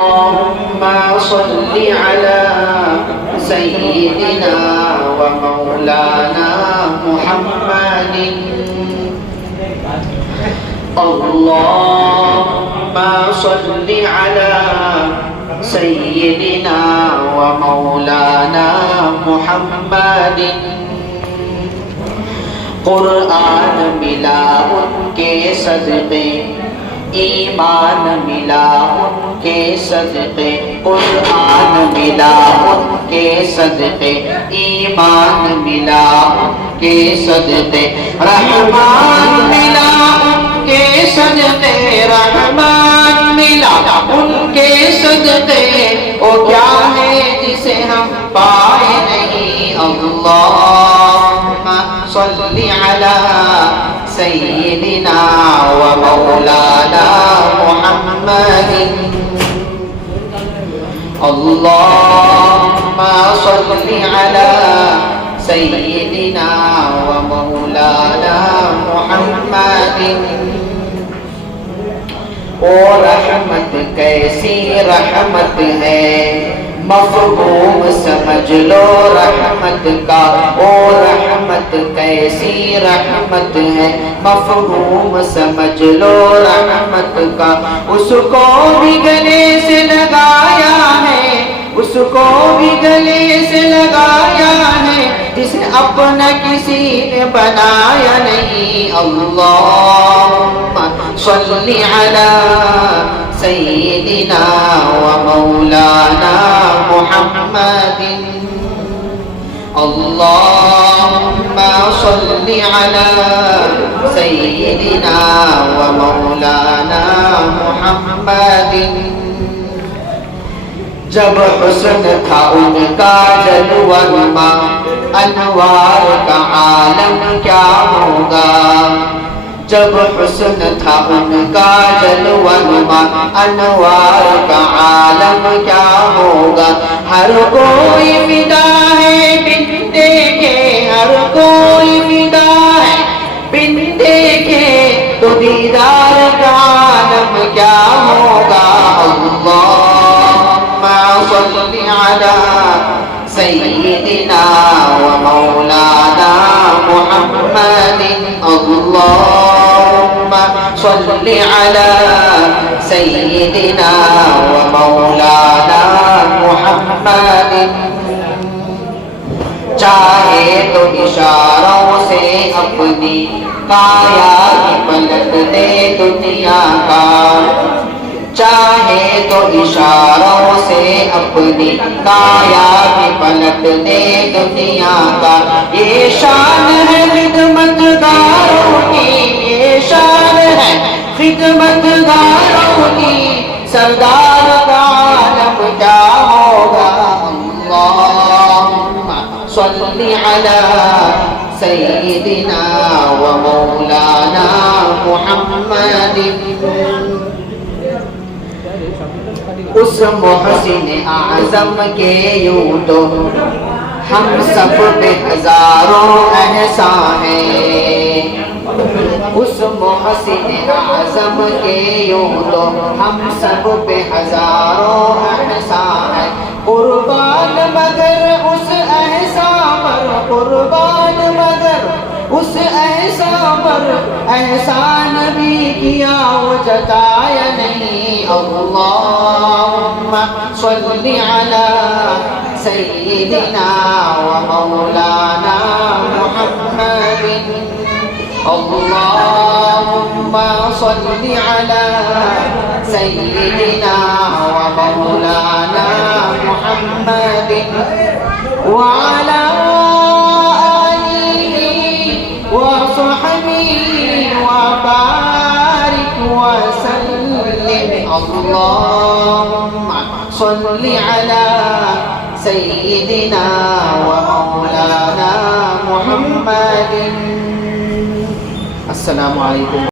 اللهم صل على سيدنا ومولانا محمد. اللهم صل على سيدنا ومولانا محمد. قرآن ملا ان کے صدقے، ایمان ملا ان کے صدقے، قرآن ملا ان کے صدقے، ایمان ملا ان کے صدقے، رحمان ملا ان کے صدقے، رحمان ملا ان کے صدقے. وہ کیا ہے جسے ہم پائے نہیں. اللہم صلی علی سیدنا و مولانا محمد. اللہم صلی علی سیدنا و مولانا محمد. او رحمت کیسی رحمت ہے، مفہوم سمجھ لو رحمت کا. او رحمت کیسی رحمت ہے، مفہوم سمجھ لو رحمت کا. اس کو بھی گلے سے لگایا ہے، اس کو بھی گلے سے لگایا ہے، جسے اپنا کسی نے بنایا نہیں. اللہم صلی علی سیدنا و مولانا محمد. اللہم صلی علی سیدنا و مولانا محمد. جب حسن تھا ان کا جلوہ نما، انوار کا عالم کیا ہوگا. جب حسن تھا ان کا جلوہ نما، انوار کا عالم کیا ہوگا. ہر کوئی فدا ہے بن دیکھے، ہر کوئی فدا ہے بن دیکھے، تو دیدار کا عالم کیا ہوگا. اللہم صلی علی سیدنا و مولانا محمد. اللہم صلی علی سیدنا و مولانا محمد. چاہے تو اشاروں سے اپنی کایا کی پلٹ دے دنیا کا. چاہے تو اشاروں سے اپنی کایا کی پلٹ دے دنیا کا. یہ شان ہے خدمت گاروں کی، یہ شان ہے خدمت گاروں کی، سردار کا عالم کیا ہوگا. اللہم صلی علی سیدنا و مولانا محمد. اس محسن اعظم کے یوں تو ہم سب پہ ہزاروں احسان ہیں. اس محسن اعظم کے یوں تو ہم سب پہ ہزاروں احسان ہیں. قربان مگر اس احسان پر، قربان مگر اس احسان پر، احسان بھی کیا وہ جتایا نہیں. اللہم صلی علی سیدنا و مولانا محمد. اللہم صلی علی سیدنا و مولانا محمد وعلی آلہ وصحبہ وبارک وسلم. اللہم صلی علی سیدنا و مولانا محمد. السلام علیکم.